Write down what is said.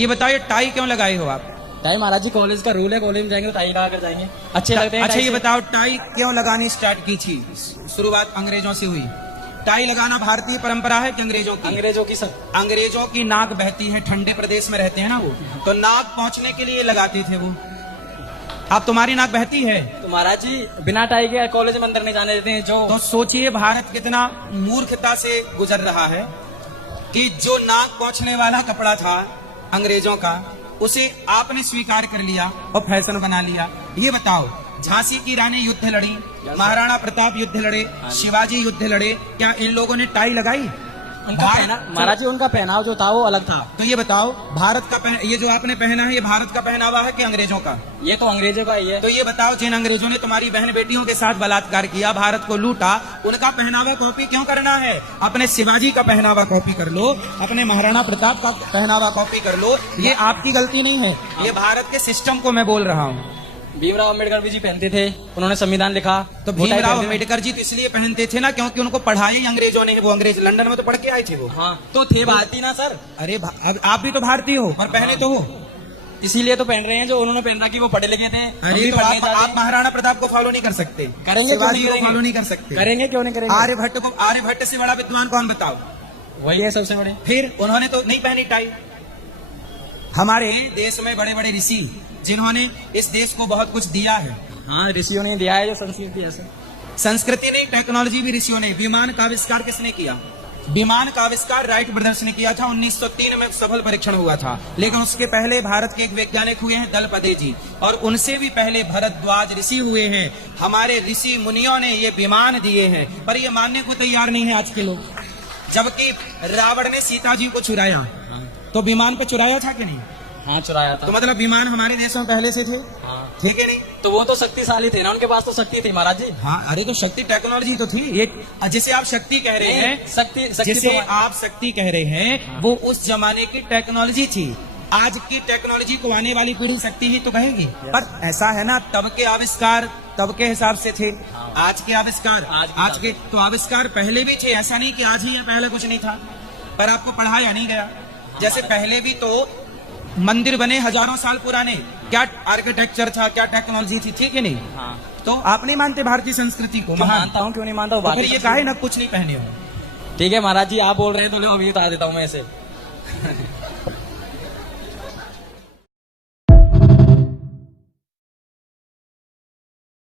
ये बताइए टाई क्यों लगाए हो आप? टाई महाराज जी कॉलेज का रूल है, कॉलेज में जाएंगे तो टाई लगा कर जाएंगे, अच्छे लगते हैं। अच्छा ये बताओ टाई क्यों लगानी स्टार्ट की थी? शुरुआत अंग्रेजों से हुई। टाई लगाना भारतीय परंपरा है कि अंग्रेजों की? अंग्रेजों की सर। अंग्रेजों की नाक बहती है, ठंडे प्रदेश में रहते हैं ना वो, तो नाक पहुंचने के लिए लगाते थे वो। अब तुम्हारी नाक बहती है तो महाराज जी बिना टाई के कॉलेज में अंदर नहीं जाने देते हैं जो। तो सोचिए भारत कितना मूर्खता से गुजर रहा है कि जो नाक पहुंचने वाला कपड़ा था अंग्रेजों का, उसे आपने स्वीकार कर लिया और फैशन बना लिया। ये बताओ, झांसी की रानी युद्ध लड़ी, महाराणा प्रताप युद्ध लड़े, शिवाजी युद्ध लड़े, क्या इन लोगों ने टाई लगाई? महाराज जी उनका पहनाव जो था वो अलग था। तो ये बताओ भारत का ये जो आपने पहना है, ये भारत का पहनावा है कि अंग्रेजों का? ये तो अंग्रेजों का ही है। तो ये बताओ, जिन अंग्रेजों ने तुम्हारी बहन बेटियों के साथ बलात्कार किया, भारत को लूटा, उनका पहनावा कॉपी क्यों करना है? अपने शिवाजी का पहनावा कॉपी कर लो, अपने महाराणा प्रताप का पहनावा कॉपी कर लो। ये आपकी गलती नहीं है, ये भारत के सिस्टम को मैं बोल रहा हूँ। भीमराव अम्बेडकर भी जी पहनते थे, उन्होंने संविधान लिखा। तो भीमराव अम्बेडकर जी तो इसलिए पहनते थे ना क्योंकि उनको पढ़ाई अंग्रेजों ने, वो अंग्रेज लंदन में तो पढ़ के आए थे वो। हाँ तो थे भारतीय ना सर। अरे अब आप भी तो भारतीय हो और पहने तो हो, इसीलिए तो पहन रहे हैं जो उन्होंने पहना कि वो पढ़े लिखे थे। अरे तो आप महाराणा प्रताप को फॉलो नहीं कर सकते, करेंगे, शिवाजी को फॉलो नहीं कर सकते। करेंगे क्यों नहीं करेंगे? आर्यभट्ट से बड़ा विद्वान कौन बताओ? वही है सबसे बड़े। फिर उन्होंने तो नहीं पहनी टाई। हमारे देश में बड़े बड़े ऋषि जिन्होंने इस देश को बहुत कुछ दिया है। हाँ ऋषियों ने दिया है, जो संस्कृति है सर। संस्कृति नहीं, टेक्नोलॉजी भी ऋषियों ने। विमान का आविष्कार किसने किया? विमान का आविष्कार राइट ब्रदर्स ने किया था। 1903 में सफल परीक्षण हुआ था, लेकिन उसके पहले भारत के एक वैज्ञानिक हुए हैं दलपदे जी, और उनसे भी पहले भरद्वाज ऋषि हुए हैं। हमारे ऋषि मुनियों ने ये विमान दिए हैं, पर ये मानने को तैयार नहीं है आज के लोग। जबकि रावण ने सीता जी को चुराया, तो विमान पे चुराया था कि नहीं? हाँ चुराया था। तो मतलब विमान हमारे देश में पहले से थे, ठीक है नहीं? तो वो तो शक्तिशाली थे ना, उनके पास तो शक्ति थी महाराज जी। हाँ अरे तो शक्ति टेक्नोलॉजी तो थी। ये जिसे आप शक्ति कह रहे हैं, जिसे तो आप शक्ति कह रहे हैं, वो उस जमाने की टेक्नोलॉजी थी। आज की टेक्नोलॉजी को आने वाली पीढ़ी शक्ति ही तो कहेगी। पर ऐसा है ना, तब के आविष्कार तब के हिसाब से थे, आज के आविष्कार आज के। तो आविष्कार पहले भी थे, ऐसा नहीं कि आज ही है, पहले कुछ नहीं था, पर आपको पढ़ाया नहीं गया। जैसे पहले भी तो मंदिर बने हजारों साल पुराने, क्या आर्किटेक्चर था, क्या टेक्नोलॉजी थी, ठीक है नहीं? हाँ। तो आप नहीं मानते भारतीय संस्कृति को? मानता हूँ, क्यों नहीं मानता हूँ। तो फिर ये काहे ना कुछ नहीं पहने हो? ठीक है महाराज जी, आप बोल रहे हैं तो लो अभी बता देता हूँ मैं ऐसे।